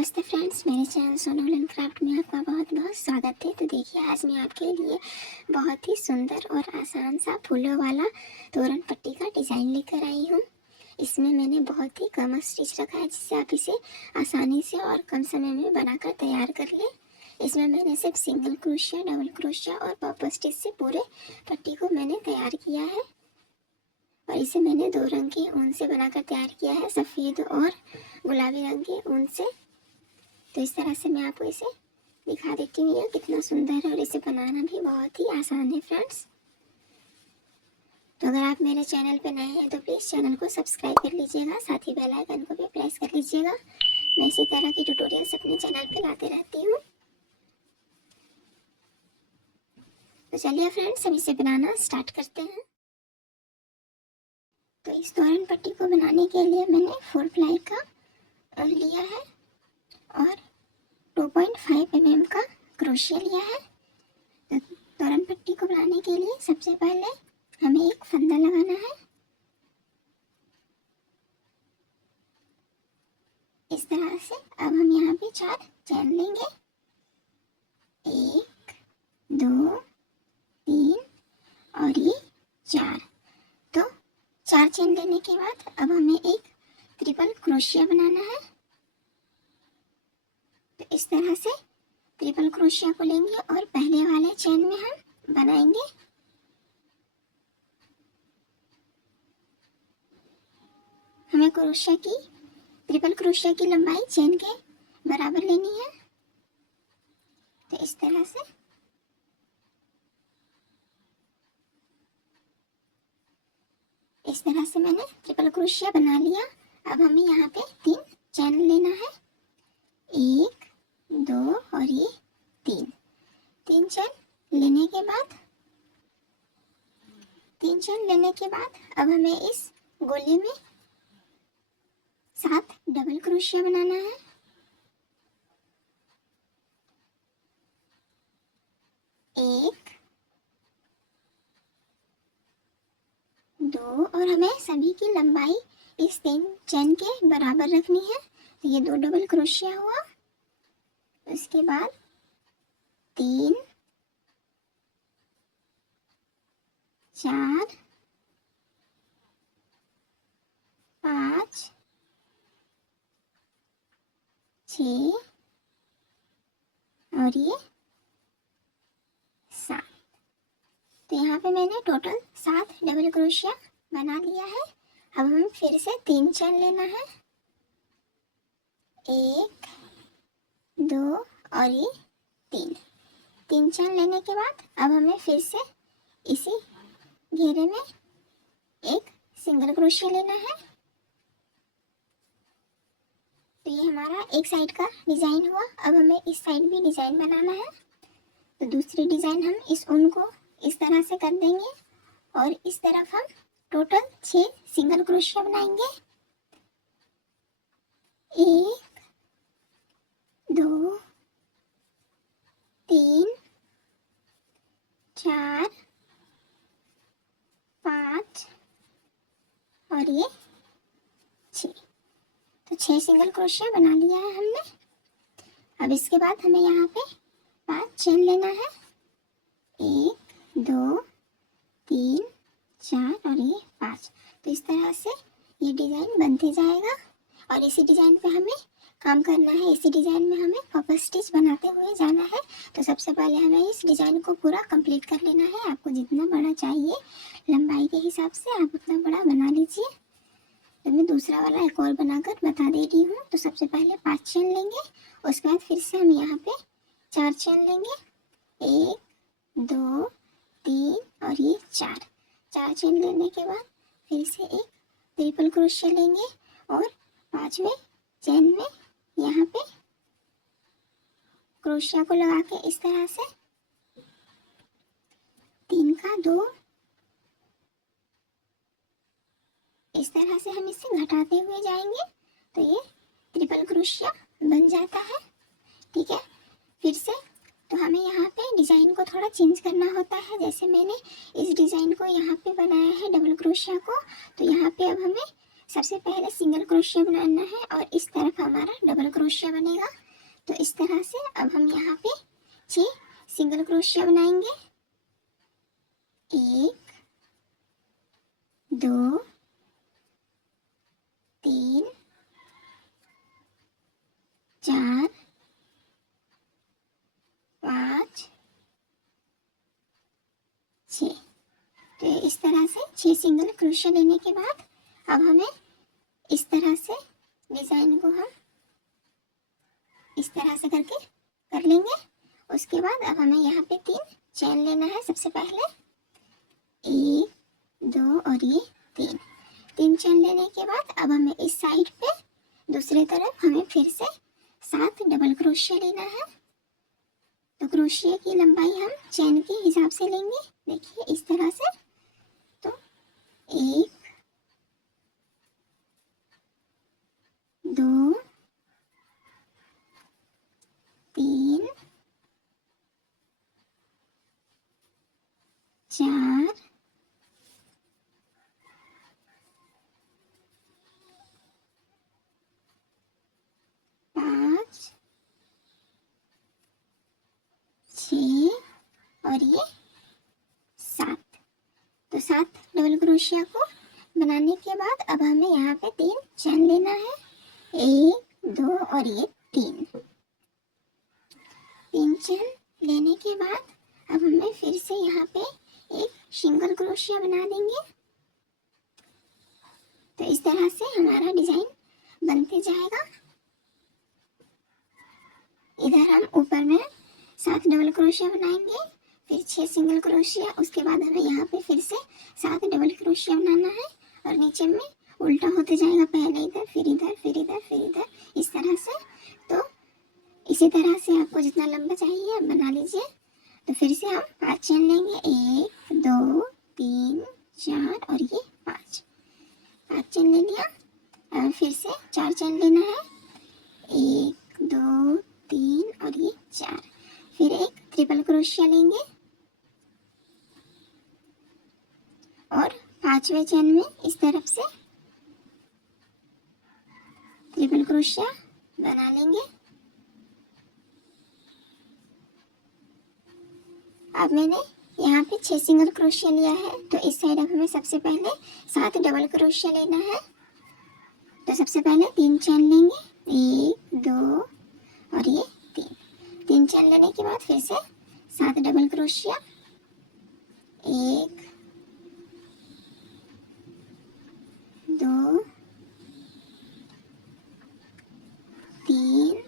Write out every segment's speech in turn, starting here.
नमस्ते फ्रेंड्स, मेरे channel Sonu woollen craft में आपका बहुत बहुत स्वागत है। तो देखिए, आज मैं आपके लिए बहुत ही सुंदर और आसान सा फूलों वाला तोरण पट्टी का डिज़ाइन लेकर आई हूँ। इसमें मैंने बहुत ही कम स्टिच रखा है, जिससे आप इसे आसानी से और कम समय में बनाकर तैयार कर लें। इसमें मैंने सिर्फ सिंगल क्रोशिया, डबल क्रोशिया और पॉप स्टिच से पूरे पट्टी को मैंने तैयार किया है। और इसे मैंने 2 रंग की ऊन से बनाकर तैयार किया है, सफ़ेद और गुलाबी रंग की ऊन से। तो इस तरह से मैं आपको इसे दिखा देती हूँ, यह कितना सुंदर है और इसे बनाना भी बहुत ही आसान है फ्रेंड्स। तो अगर आप मेरे चैनल पर नए हैं तो प्लीज़ चैनल को सब्सक्राइब कर लीजिएगा, साथ ही बेल आइकन को भी प्रेस कर लीजिएगा। मैं इसी तरह की ट्यूटोरियल्स अपने चैनल पे लाते रहती हूँ। तो चलिए फ्रेंड्स, अब इसे बनाना स्टार्ट करते हैं। तो इस तोरण पट्टी को बनाने के लिए मैंने 4 प्लाई का ऊन लिया है और 2.5 mm का क्रोशिया लिया है। तो तोरण पट्टी को बनाने के लिए सबसे पहले हमें एक फंदा लगाना है। इस तरह से अब हम यहाँ पे 4 चैन लेंगे, 1 2 3 और ये 4। तो 4 चैन लेने के बाद अब हमें एक ट्रिपल क्रोशिया बनाना है। तो इस तरह से ट्रिपल क्रोशिया को लेंगे और पहले वाले चैन में हम बनाएंगे। हमें क्रोशिया की ट्रिपल क्रोशिया की लंबाई चेन के बराबर लेनी है। तो इस तरह से मैंने ट्रिपल क्रोशिया बना लिया। अब हमें यहाँ पे 3 चैन लेना है, 1 2 और ये 3 चैन लेने के बाद 3 चैन लेने के बाद अब हमें इस गोले में 7 डबल क्रोशिया बनाना है। 1 2 और हमें सभी की लंबाई इस 3 चैन के बराबर रखनी है। तो ये 2 डबल क्रोशिया हुआ। उसके बाद 3 4 5 6 और ये 7। तो यहाँ पे मैंने टोटल 7 डबल क्रोशिया बना लिया है। अब हमें फिर से 3 चैन लेना है, 1 2 और ये 3 चैन लेने के बाद अब हमें फिर से इसी घेरे में एक सिंगल क्रोशिया लेना है। तो ये हमारा एक साइड का डिज़ाइन हुआ। अब हमें इस साइड भी डिज़ाइन बनाना है। तो दूसरी डिज़ाइन हम इस ऊन को इस तरह से कर देंगे और इस तरफ हम टोटल 6 सिंगल क्रोशिया बनाएंगे, 1 2 3 4 5 और ये 6। तो 6 सिंगल क्रोशिया बना लिया है हमने। अब इसके बाद हमें यहाँ पे 5 चेन लेना है, 1 2 3 4 और ये 5। तो इस तरह से ये डिज़ाइन बनते जाएगा और इसी डिज़ाइन पे हमें काम करना है। इसी डिज़ाइन में हमें पॉप स्टिच बनाते हुए जाना है। तो सबसे पहले हमें इस डिज़ाइन को पूरा कंप्लीट कर लेना है। आपको जितना बड़ा चाहिए लंबाई के हिसाब से आप उतना बड़ा बना लीजिए। तो मैं दूसरा वाला एक और बनाकर बता दे रही हूँ। तो सबसे पहले 5 चेन लेंगे, उसके बाद फिर से हम यहाँ पे 4 चेन लेंगे, 1 2 3 और ये 4 चेन लेने के बाद फिर से एक ट्रिपल क्रोशिया लेंगे और 5वें चेन में यहाँ पे क्रोशिया को लगा के इस तरह से 3 का 2 इस तरह से हम इसे घटाते हुए जाएंगे। तो ये ट्रिपल क्रोशिया बन जाता है। ठीक है, फिर से तो हमें यहाँ पे डिज़ाइन को थोड़ा चेंज करना होता है। जैसे मैंने इस डिज़ाइन को यहाँ पे बनाया है डबल क्रोशिया को, तो यहाँ पे अब हमें सबसे पहले सिंगल क्रोशिया बनाना है और इस तरफ हमारा डबल क्रोशिया बनेगा। तो इस तरह से अब हम यहाँ पे 6 सिंगल क्रोशिया बनाएंगे। 1 2 3 4 5 6। तो इस तरह से 6 सिंगल क्रोशिया लेने के बाद अब हमें इस तरह से डिजाइन को हम इस तरह से करके कर लेंगे। उसके बाद अब हमें यहाँ पे 3 चेन लेना है। सबसे पहले 1 2 और ये 3 चेन लेने के बाद अब हमें इस साइड पे दूसरी तरफ हमें फिर से 7 डबल क्रोशिया लेना है। तो क्रोशिया की लंबाई हम चेन के हिसाब से लेंगे। देखिए इस तरह से। तो 1 2 3 4 5 6 और ये 7। तो 7 डबल क्रोशिया को बनाने के बाद अब हमें यहाँ पे 3 चेन लेना है। 1 2 और ये 3 चेन लेने के बाद अब हमें फिर से यहाँ पे एक सिंगल क्रोशिया बना देंगे। तो इस तरह से हमारा डिजाइन बनते जाएगा। इधर हम ऊपर में 7 डबल क्रोशिया बनाएंगे, फिर 6 सिंगल क्रोशिया। उसके बाद हमें यहाँ पे फिर से 7 डबल क्रोशिया बनाना है और नीचे में उल्टा होते जाएगा। पहले इधर, फिर इधर, फिर इधर, फिर इधर, इस तरह से। तो इसी तरह से आपको जितना लंबा चाहिए आप बना लीजिए। तो फिर से हम 5 चेन लेंगे। 1 2 3 4 और ये 5 चेन ले लिया। अब फिर से 4 चेन लेना है। 1 2 3 और ये 4। फिर एक ट्रिपल क्रोशिया लेंगे और 5वें चेन में इस तरफ से ट्रिपल क्रोशिया बना लेंगे। अब मैंने यहाँ पे 6 सिंगल क्रोशिया लिया है। तो इस साइड अब हमें सबसे पहले 7 डबल क्रोशिया लेना है। तो सबसे पहले 3 चेन लेंगे। 1 2 और ये 3 चेन लेने के बाद फिर से 7 डबल क्रोशिया। 1 2 3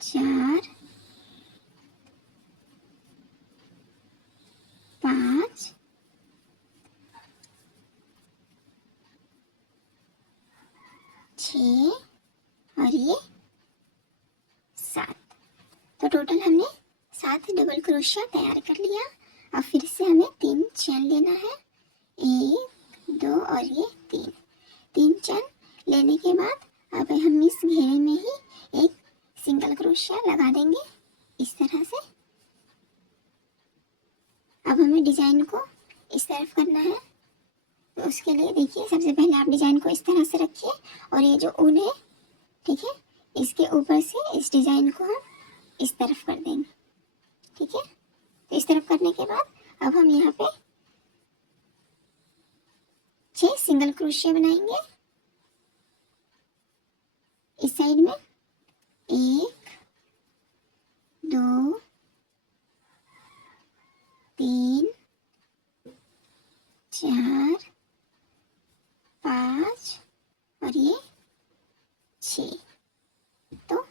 4 5 6 और ये 7। तो टोटल हमने 7 डबल क्रोशिया तैयार कर लिया। अब फिर से हमें 3 चेन लेना है। 1 2 और ये 3 चेन लेने के बाद अब हम इस घेरे में ही एक सिंगल क्रोशिया लगा देंगे इस तरह से। अब हमें डिजाइन को इस तरफ करना है। तो उसके लिए देखिए सबसे पहले आप डिजाइन को इस तरह से रखिए और ये जो ऊन है, ठीक है, इसके ऊपर से इस डिजाइन को हम इस तरफ कर देंगे। ठीक है, तो इस तरफ करने के बाद अब हम यहाँ पे 6 सिंगल क्रोशिया बनाएंगे इस साइड में। 1 2 3 4 5 और ये 6। तो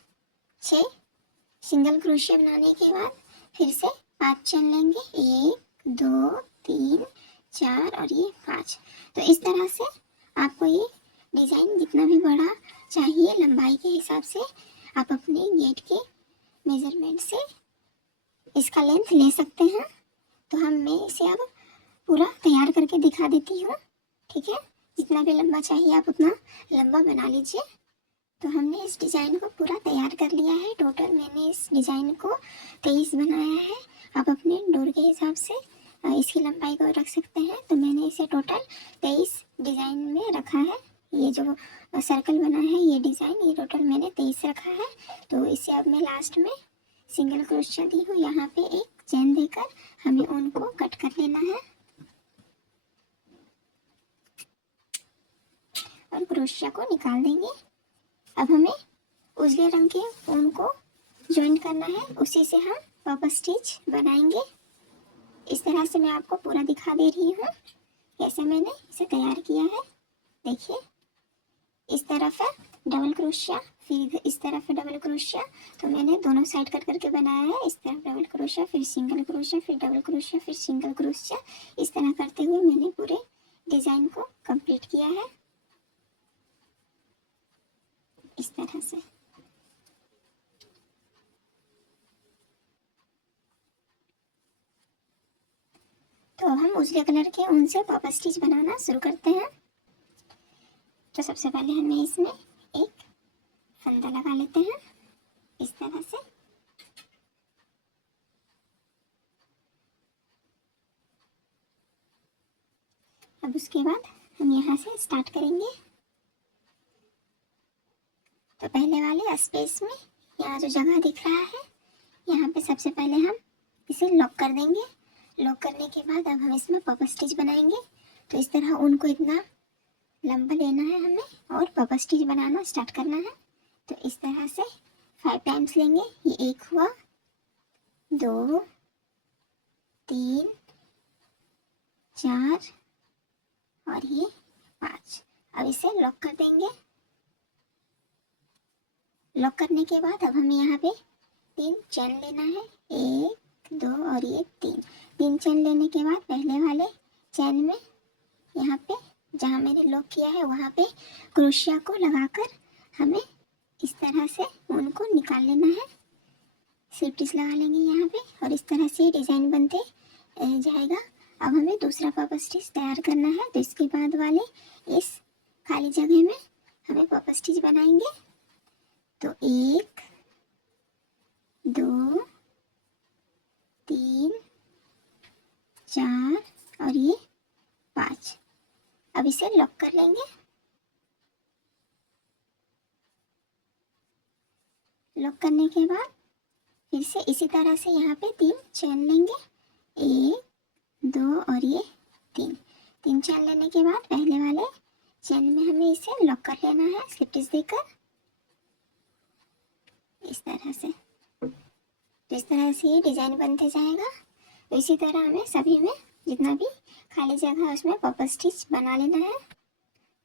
6 सिंगल क्रोशिया बनाने के बाद फिर से 5 चेन लेंगे। 1 2 3 4 और ये 5। तो इस तरह से आपको ये डिजाइन जितना भी बड़ा चाहिए लंबाई के हिसाब से आप अपने गेट के मेजरमेंट से इसका लेंथ ले सकते हैं। तो मैं इसे अब पूरा तैयार करके दिखा देती हूँ। ठीक है, जितना भी लंबा चाहिए आप उतना लंबा बना लीजिए। तो हमने इस डिज़ाइन को पूरा तैयार कर लिया है। टोटल मैंने इस डिज़ाइन को 23 बनाया है। आप अपने डोर के हिसाब से इसकी लंबाई को रख सकते हैं। तो मैंने इसे टोटल 23 डिज़ाइन में रखा है। ये जो सर्कल बना है ये डिज़ाइन, ये टोटल मैंने 23 रखा है। तो इसे अब मैं लास्ट में सिंगल क्रोशिया दी हूँ, यहाँ पे एक चेन देकर हमें ऊन को कट कर लेना है और क्रोशिया को निकाल देंगे। अब हमें उजले रंग के ऊन को ज्वाइन करना है, उसी से हम पॉप स्टिच बनाएंगे। इस तरह से मैं आपको पूरा दिखा दे रही हूँ कैसे मैंने इसे तैयार किया है। देखिए, इस तरफ है डबल क्रोशिया, फिर इस तरफ है डबल क्रोशिया। तो मैंने दोनों साइड कट करके बनाया है। इस तरफ डबल क्रोशिया, फिर सिंगल क्रोशिया, फिर डबल क्रोशिया, फिर सिंगल क्रोशिया। इस तरह करते हुए मैंने पूरे डिजाइन को कंप्लीट किया है इस तरह से। तो हम उजले कलर के ऊन से पॉप स्टिच बनाना शुरू करते हैं। तो सबसे पहले हमें इसमें एक फंदा लगा लेते हैं इस तरह से। अब उसके बाद हम यहाँ से स्टार्ट करेंगे। तो पहले वाले स्पेस में यहाँ जो जगह दिख रहा है, यहाँ पे सबसे पहले हम इसे लॉक कर देंगे। लॉक करने के बाद अब हम इसमें पॉप स्टिच बनाएंगे। तो इस तरह ऊन को इतना लंबा लेना है हमें और पॉप स्टिच बनाना स्टार्ट करना है। तो इस तरह से 5 टाइम्स लेंगे। ये एक हुआ, 2, 3, 4 और ये 5। अब इसे लॉक कर देंगे। लॉक करने के बाद अब हमें यहाँ पे 3 चेन लेना है, 1, 2 और ये 3 चेन लेने के बाद पहले वाले चेन में यहाँ पे जहाँ मैंने लॉक किया है वहाँ पे क्रोशिया को लगाकर हमें इस तरह से ऊन को निकाल लेना है। स्लिप स्टिच लगा लेंगे यहाँ पे और इस तरह से डिज़ाइन बनते जाएगा। अब हमें दूसरा पॉप स्टिच तैयार करना है। तो इसके बाद वाले इस खाली जगह में हमें पॉप स्टिच बनाएंगे। तो 1, 2, 3, 4 और ये 5। अब इसे लॉक कर लेंगे। लॉक करने के बाद फिर से इसी तरह से यहाँ पे 3 चेन लेंगे, 1, 2 और ये 3 चेन लेने के बाद पहले वाले चेन में हमें इसे लॉक कर लेना है स्लिप स्टिच देकर इस तरह से। तो इस तरह से ये डिज़ाइन बनते जाएगा। तो इसी तरह हमें सभी में जितना भी खाली जगह है उसमें पॉप स्टिच बना लेना है।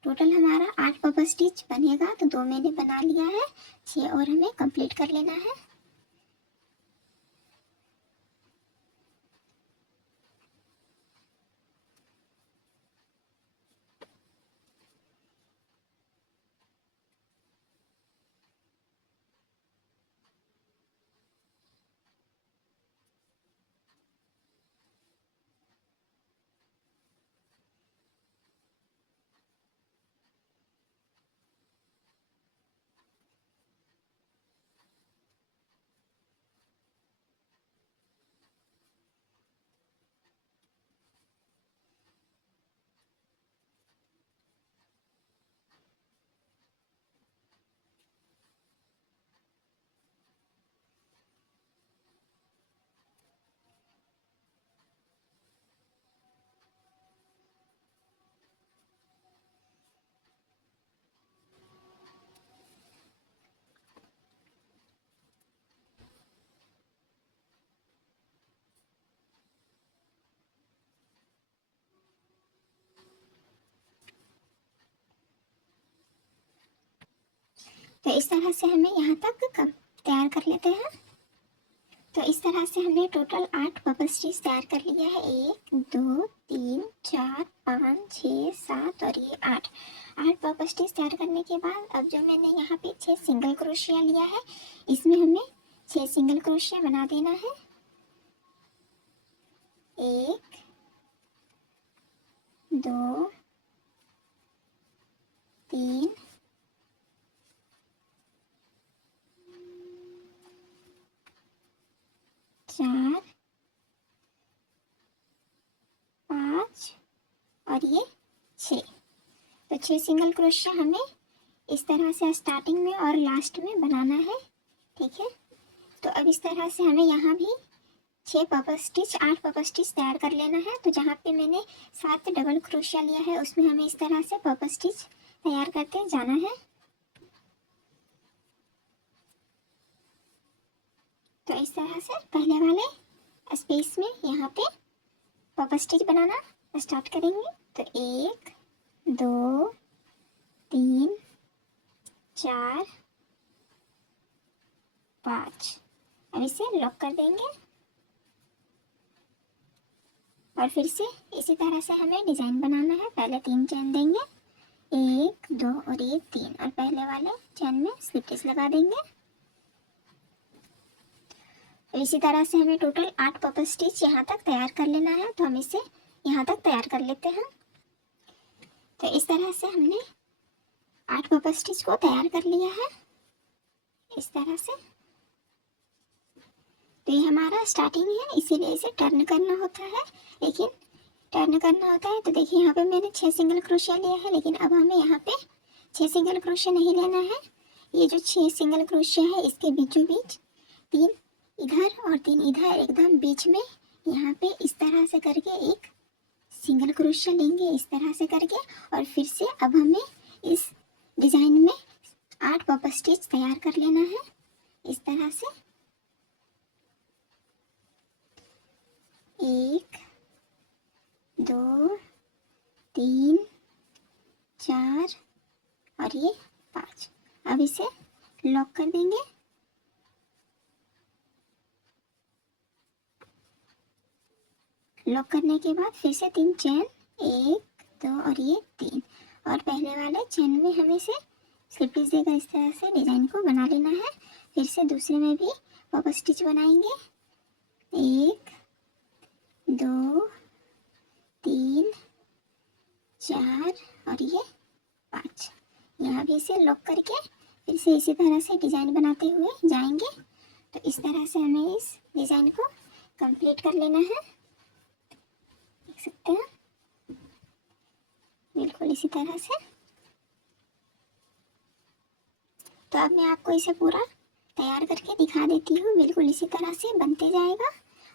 टोटल हमारा 8 पॉप स्टिच बनेगा। तो 2 मैंने बना लिया है, 6 और हमें कंप्लीट कर लेना है। तो इस तरह से हमें यहाँ तक तैयार कर लेते हैं। तो इस तरह से हमने टोटल 8 बबल स्टिच तैयार कर लिया है। 1, 2, 3, 4, 5, 6, 7 और ये 8 बबल स्टिच तैयार करने के बाद अब जो मैंने यहाँ पे 6 सिंगल क्रोशिया लिया है, इसमें हमें 6 सिंगल क्रोशिया बना देना है। 1, 2, 3, 4 और ये 6। तो 6 सिंगल क्रोशिया हमें इस तरह से स्टार्टिंग में और लास्ट में बनाना है, ठीक है। तो अब इस तरह से हमें यहाँ भी 6 पपल स्टिच 8 पपल स्टिच तैयार कर लेना है। तो जहाँ पे मैंने 7 डबल क्रोशिया लिया है उसमें हमें इस तरह से पपल स्टिच तैयार करते जाना है। तो इस तरह से पहले वाले स्पेस में यहाँ पे पपल स्टिच बनाना स्टार्ट करेंगे। तो 1 2 3 4 5। अब इसे लॉक कर देंगे और फिर से इसी तरह से हमें डिज़ाइन बनाना है। पहले 3 चेन देंगे, 1 2 और ये 3, और पहले वाले चेन में स्लिप स्टिच लगा देंगे। तो इसी तरह से हमें टोटल 8 पपल स्टिच यहाँ तक तैयार कर लेना है। तो हम इसे यहाँ तक तैयार कर लेते हैं। तो इस तरह से हमने 8 पपल स्टिच को तैयार कर लिया है इस तरह से। तो ये हमारा स्टार्टिंग है, इसीलिए इसे टर्न करना होता है। लेकिन टर्न करना होता है तो देखिए यहाँ पे मैंने 6 सिंगल क्रोशिया लिया है, लेकिन अब हमें यहाँ पे 6 सिंगल क्रोशिया नहीं लेना है। ये जो 6 सिंगल क्रोशिया है इसके बीचों बीच 3 इधर और 3 इधर एकदम बीच में यहाँ पे इस तरह से करके एक सिंगल क्रोशिया लेंगे इस तरह से करके। और फिर से अब हमें इस डिज़ाइन में 8 पपल स्टिच तैयार कर लेना है इस तरह से। 1 2 3 4 और ये 5। अब इसे लॉक कर देंगे। लॉक करने के बाद फिर से 3 चेन, 1 2 और ये 3, और पहले वाले चेन में हमें से स्लिप स्टिच देकर इस तरह से डिज़ाइन को बना लेना है। फिर से दूसरे में भी पपल स्टिच बनाएंगे, 1 2 3 4 और ये 5। यहाँ भी इसे लॉक करके फिर से इसी तरह से डिज़ाइन बनाते हुए जाएंगे। तो इस तरह से हमें इस डिज़ाइन को कंप्लीट कर लेना है, देख सकते हैं बिल्कुल इसी तरह से। तो अब मैं आपको इसे पूरा तैयार करके दिखा देती हूँ। बिल्कुल इसी तरह से बनते जाएगा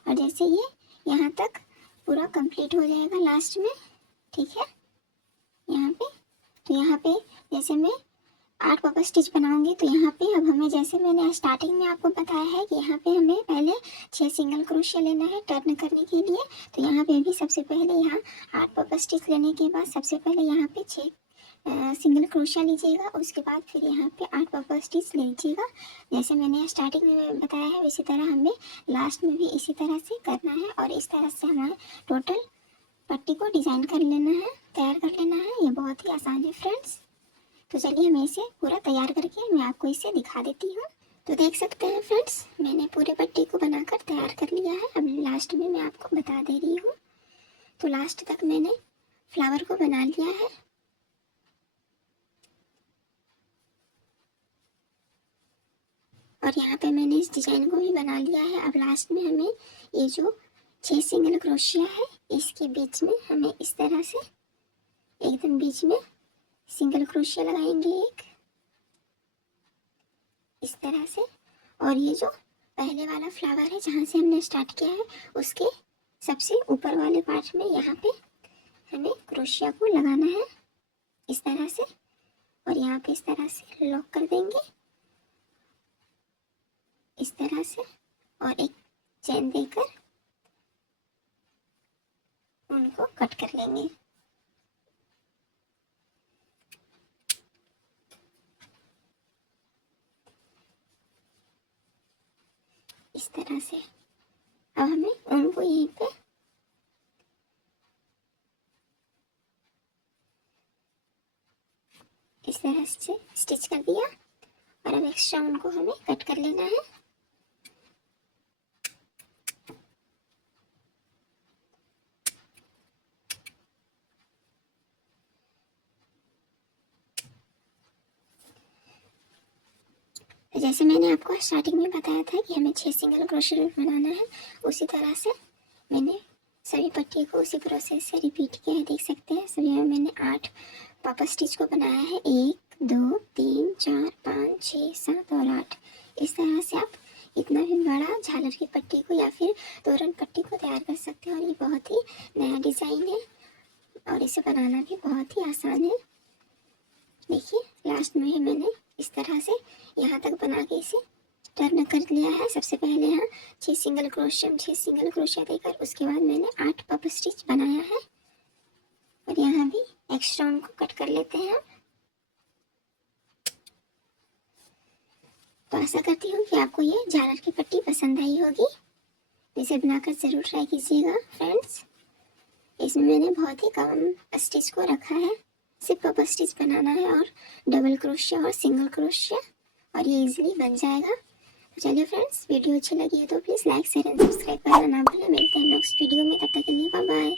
और जैसे ये यहाँ तक पूरा कंप्लीट हो जाएगा लास्ट में, ठीक है। यहाँ पे तो यहाँ पे जैसे मैं 8 पपल स्टिच बनाऊंगी तो यहाँ पे अब हमें, जैसे मैंने स्टार्टिंग में आपको बताया है कि यहाँ पे हमें पहले 6 सिंगल क्रोशिया लेना है टर्न करने के लिए। तो यहाँ पे भी सबसे पहले यहाँ 8 पपल स्टिच लेने के बाद सबसे पहले यहाँ पे 6 सिंगल क्रोशिया लीजिएगा। उसके बाद फिर यहाँ पे 8 पपल स्टिच लीजिएगा। जैसे मैंने स्टार्टिंग में बताया है इसी तरह हमें लास्ट में भी इसी तरह से करना है। और इस तरह से हमें टोटल पट्टी को डिज़ाइन कर लेना है, तैयार कर लेना है। ये बहुत ही आसान है फ्रेंड्स। तो चलिए मैं इसे पूरा तैयार करके मैं आपको इसे दिखा देती हूँ। तो देख सकते हैं फ्रेंड्स, मैंने पूरे पट्टी को बनाकर तैयार कर लिया है। अब लास्ट में मैं आपको बता दे रही हूँ। तो लास्ट तक मैंने फ्लावर को बना लिया है। और यहाँ पे मैंने इस डिज़ाइन को भी बना लिया है। अब लास्ट में हमें ये जो 6 सिंगल क्रोशिया है इसके बीच में हमें इस तरह से एकदम बीच में सिंगल क्रोशिया लगाएंगे एक इस तरह से। और ये जो पहले वाला फ्लावर है जहाँ से हमने स्टार्ट किया है उसके सबसे ऊपर वाले पार्ट में यहाँ पे हमें क्रोशिया को लगाना है इस तरह से। और यहाँ पे इस तरह से लॉक कर देंगे इस तरह से, और एक चेन देकर उनको कट कर लेंगे। इस तरह से अब हमें उनको यहीं पे इस तरह से स्टिच कर दिया और अब एक्स्ट्रा उनको हमें कट कर लेना है। तो जैसे मैंने आपको स्टार्टिंग में बताया था कि हमें 6 सिंगल क्रोशिया बनाना है, उसी तरह से मैंने सभी पट्टी को उसी प्रोसेस से रिपीट किया है, देख सकते हैं। सभी में मैंने 8 पापा स्टिच को बनाया है, 1 2 3 4 5 6 7 और 8। इस तरह से आप इतना भी बड़ा झालर की पट्टी को या फिर तोरण पट्टी को तैयार कर सकते हैं। और ये बहुत ही नया डिज़ाइन है और इसे बनाना भी बहुत ही आसान है। देखिए लास्ट में ही मैंने इस तरह से यहाँ तक बना के इसे टर्न कर लिया है। सबसे पहले यहाँ 6 सिंगल क्रोशिया देकर उसके बाद मैंने 8 पफ स्टिच बनाया है। और यहाँ भी एक्स्ट्रा उनको कट कर लेते हैं। तो आशा करती हूँ कि आपको ये झालर की पट्टी पसंद आई होगी। इसे बनाकर ज़रूर ट्राई कीजिएगा फ्रेंड्स। इसमें मैंने बहुत ही कम स्टिच को रखा है, सिर्फ पफ स्टिच बनाना है और डबल क्रोशिया और सिंगल क्रोशिया, और ये इजीली बन जाएगा। तो चलिए फ्रेंड्स, वीडियो अच्छी लगी है तो please like share and subscribe करना ना भूलें। मिलते हैं नेक्स्ट वीडियो में, तब तक के लिए बाय बाय।